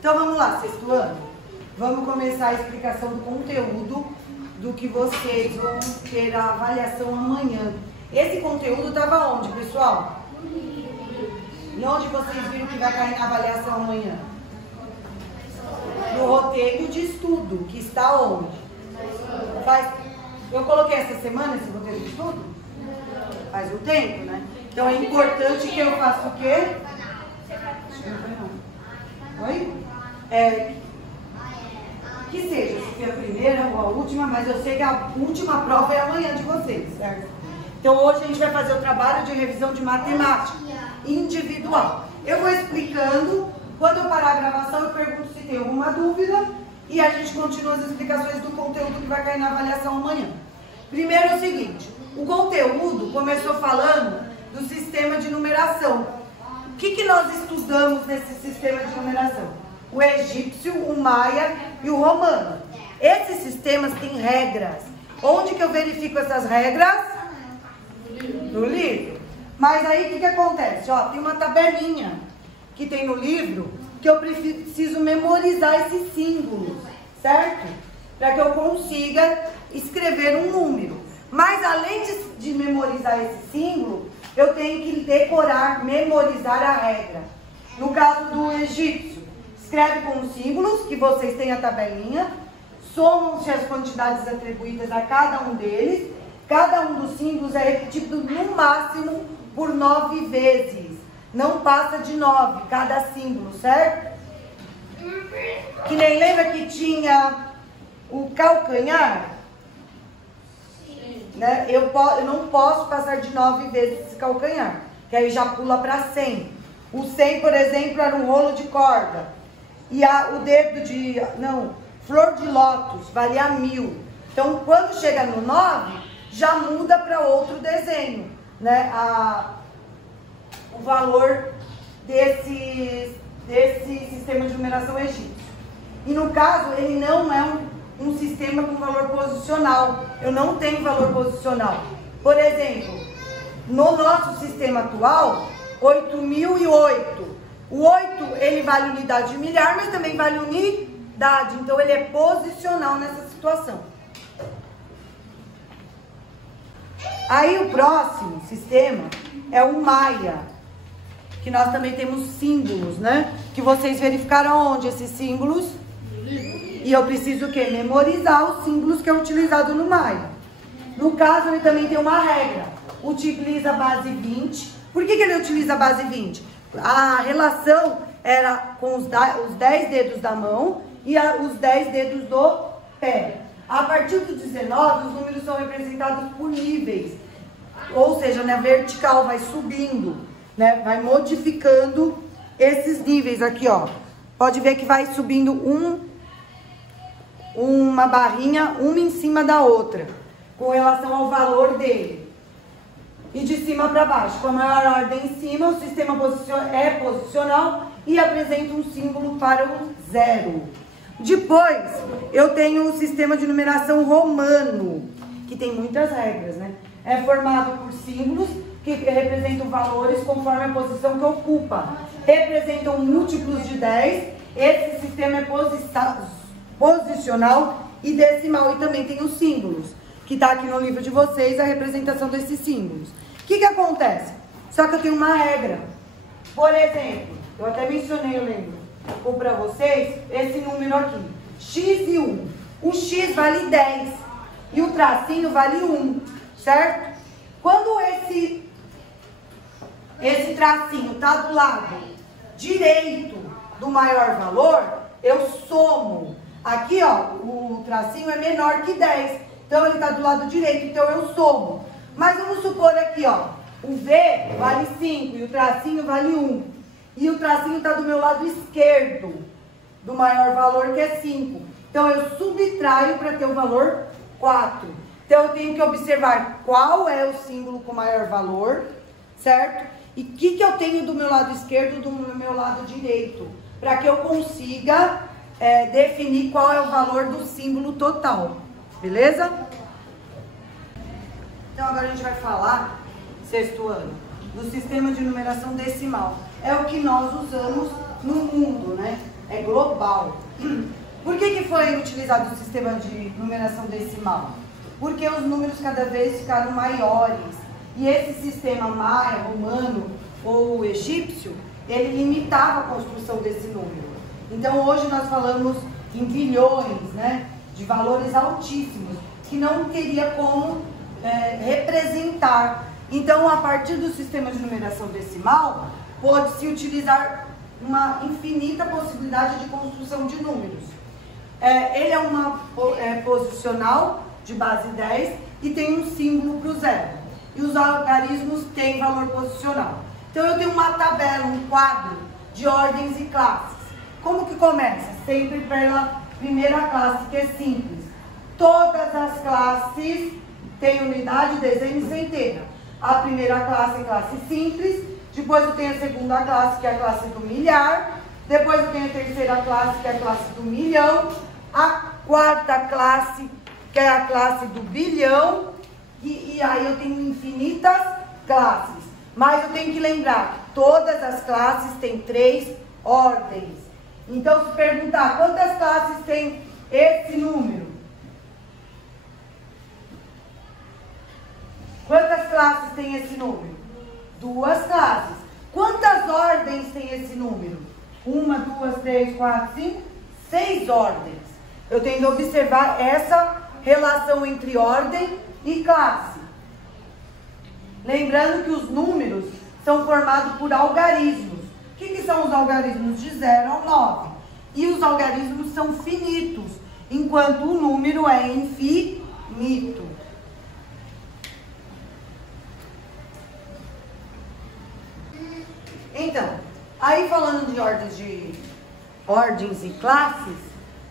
Então vamos lá, sexto ano. Vamos começar a explicação do conteúdo do que vocês vão ter a avaliação amanhã. Esse conteúdo estava onde, pessoal? E onde vocês viram que vai cair na avaliação amanhã? No roteiro de estudo, que está onde? Eu coloquei essa semana esse roteiro de estudo? Faz um tempo, né? Então é importante que eu faça o quê? Oi? Que seja, se for a primeira ou a última, mas eu sei que a última prova é amanhã de vocês, certo? Então hoje a gente vai fazer o trabalho de revisão de matemática individual. Eu vou explicando, quando eu parar a gravação eu pergunto se tem alguma dúvida e a gente continua as explicações do conteúdo que vai cair na avaliação amanhã. Primeiro é o seguinte, o conteúdo começou falando do sistema de numeração. O que nós estudamos nesse sistema de numeração? O egípcio, o maia e o romano. Esses sistemas têm regras. Onde que eu verifico essas regras? No livro. Mas aí o que acontece? Ó, tem uma tabelinha que tem no livro que eu preciso memorizar esses símbolos, certo? Para que eu consiga escrever um número. Mas além de memorizar esse símbolo, eu tenho que decorar, memorizar a regra. No caso do egípcio, escreve com os símbolos, que vocês têm a tabelinha, somam-se as quantidades atribuídas a cada um deles, cada um dos símbolos é repetido no máximo por 9 vezes. Não passa de 9 cada símbolo, certo? Que nem lembra que tinha o calcanhar? Né? Eu não posso passar de 9 vezes esse calcanhar, que aí já pula para 100. O 100, por exemplo, era um rolo de corda. E o dedo de... não, flor de lótus valia 1000. Então, quando chega no 9, já muda para outro desenho, né? O valor desse sistema de numeração egípcio. E no caso, ele não é um sistema com valor posicional. Eu não tenho valor posicional. Por exemplo, no nosso sistema atual, 8008. O 8, ele vale unidade de milhar, mas também vale unidade. Então, ele é posicional nessa situação. Aí, o próximo sistema é o maia, que nós também temos símbolos, né? Que vocês verificaram onde esses símbolos? E eu preciso o quê? Memorizar os símbolos que é utilizado no maia. No caso, ele também tem uma regra. Utiliza a base 20. Por que ele utiliza a base 20? A relação era com os 10 dedos da mão e os 10 dedos do pé. A partir do 19, os números são representados por níveis. Ou seja, na vertical vai subindo, né? Vai modificando esses níveis aqui, ó. Pode ver que vai subindo uma barrinha, uma em cima da outra, com relação ao valor dele. E de cima para baixo, com a maior ordem em cima, o sistema é posicional e apresenta um símbolo para o 0. Depois, eu tenho o sistema de numeração romano, que tem muitas regras, né? É formado por símbolos que representam valores conforme a posição que ocupa. Representam múltiplos de 10. Esse sistema é posicional e decimal. E também tem os símbolos, que está aqui no livro de vocês, a representação desses símbolos. O que acontece? Só que eu tenho uma regra. Por exemplo, eu até mencionei, eu lembro, para vocês, esse número aqui. X e 1. O X vale 10 e o tracinho vale 1, certo? Quando esse tracinho está do lado direito do maior valor, eu somo. Aqui, ó, o tracinho é menor que 10. Então, ele está do lado direito, então eu somo. Mas vamos supor aqui, ó, o V vale 5 e o tracinho vale 1. E o tracinho está do meu lado esquerdo, do maior valor, que é 5. Então, eu subtraio para ter o valor 4. Então, eu tenho que observar qual é o símbolo com maior valor, certo? E o que eu tenho do meu lado esquerdo e do meu lado direito, para que eu consiga definir qual é o valor do símbolo total. Beleza? Então, agora a gente vai falar, sexto ano, do sistema de numeração decimal. É o que nós usamos no mundo, né? É é global. Por que foi utilizado o sistema de numeração decimal? Porque os números cada vez ficaram maiores. E esse sistema maia, romano ou egípcio, ele limitava a construção desse número. Então hoje nós falamos em bilhões, né, de valores altíssimos, que não teria como representar. Então, a partir do sistema de numeração decimal, pode-se utilizar uma infinita possibilidade de construção de números. Ele é uma posicional de base 10 e tem um símbolo para o zero. E os algarismos têm valor posicional. Então, eu tenho uma tabela, um quadro de ordens e classes. Como que começa? Sempre pela primeira classe, que é simples. Todas as classes têm unidade, desenho e centena. A primeira classe é classe simples, depois eu tenho a segunda classe, que é a classe do milhar, depois eu tenho a terceira classe, que é a classe do milhão, a quarta classe, que é a classe do bilhão, e aí eu tenho infinitas classes. Mas eu tenho que lembrar que todas as classes têm 3 ordens. Então, se perguntar quantas classes tem esse número? Quantas classes tem esse número? 2 classes. Quantas ordens tem esse número? 1, 2, 3, 4, 5, 6 ordens. Eu tenho que observar essa relação entre ordem e classe. Lembrando que os números são formados por algarismos. O que são os algarismos? De 0 ao 9. E os algarismos são finitos, enquanto o número é infinito. Então, aí falando de ordens e classes,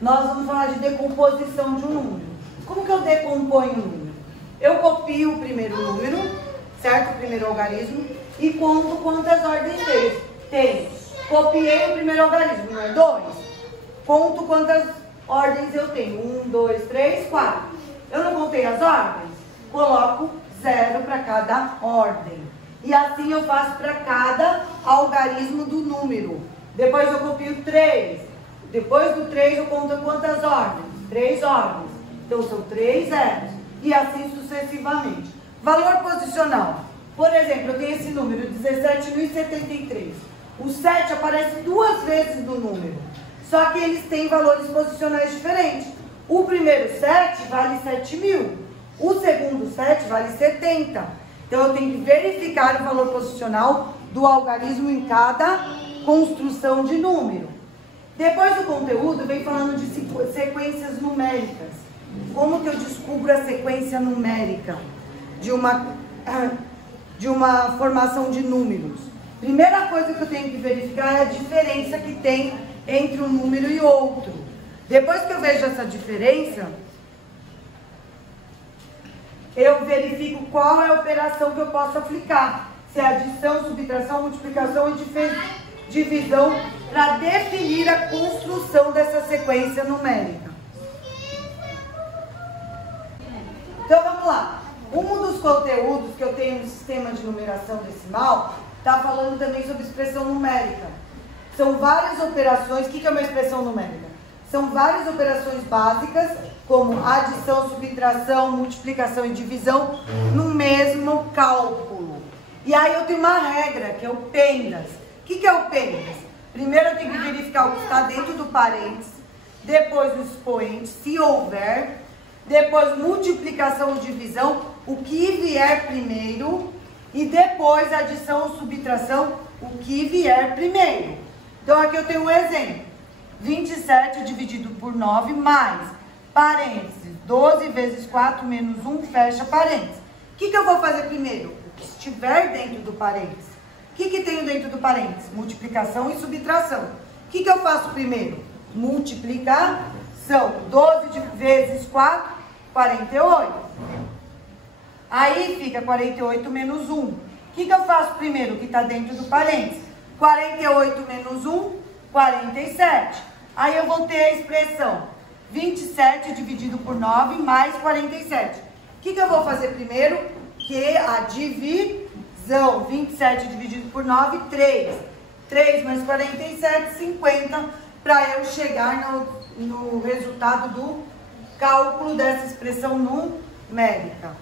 nós vamos falar de decomposição de um número. Como que eu decomponho um número? Eu copio o primeiro número, certo? O primeiro algarismo, e conto quantas ordens tem. Copiei o primeiro algarismo, não é 2? Conto quantas ordens eu tenho. 1, 2, 3, 4. Eu não contei as ordens? Coloco 0 para cada ordem. E assim eu faço para cada algarismo do número. Depois eu copio 3. Depois do 3 eu conto quantas ordens? 3 ordens. Então são 3 zeros. E assim sucessivamente. Valor posicional. Por exemplo, eu tenho esse número, 17.073. O 7 aparece 2 vezes no número. Só que eles têm valores posicionais diferentes. O primeiro 7 vale 7.000. O segundo 7 vale 70. Então, eu tenho que verificar o valor posicional do algarismo em cada construção de número. Depois do conteúdo, vem falando de sequências numéricas. Como que eu descubro a sequência numérica de uma formação de números? Primeira coisa que eu tenho que verificar é a diferença que tem entre um número e outro. Depois que eu vejo essa diferença, eu verifico qual é a operação que eu posso aplicar. Se é adição, subtração, multiplicação e divisão, para definir a construção dessa sequência numérica. Então vamos lá. Um dos conteúdos que eu tenho no sistema de numeração decimal está falando também sobre expressão numérica. São várias operações. O que é uma expressão numérica? São várias operações básicas, como adição, subtração, multiplicação e divisão, no mesmo cálculo. E aí eu tenho uma regra, que é o PENDAS. O que é o PENDAS? Primeiro eu tenho que verificar o que está dentro do parênteses, depois o expoente, se houver, depois multiplicação ou divisão, o que vier primeiro, e depois adição ou subtração, o que vier primeiro. Então aqui eu tenho um exemplo. 27 dividido por 9 mais, parênteses, 12 vezes 4 menos 1, fecha parênteses. O que eu vou fazer primeiro? O que estiver dentro do parênteses. O que tenho dentro do parênteses? Multiplicação e subtração. O que eu faço primeiro? Multiplicação. 12 vezes 4, 48. Aí fica 48 menos 1. O que eu faço primeiro? O que está dentro do parênteses? 48 menos 1, 47. Aí eu vou ter a expressão 27 dividido por 9 mais 47. O que eu vou fazer primeiro? Que a divisão. 27 dividido por 9, 3. 3 mais 47, 50. para eu chegar no resultado do cálculo dessa expressão numérica.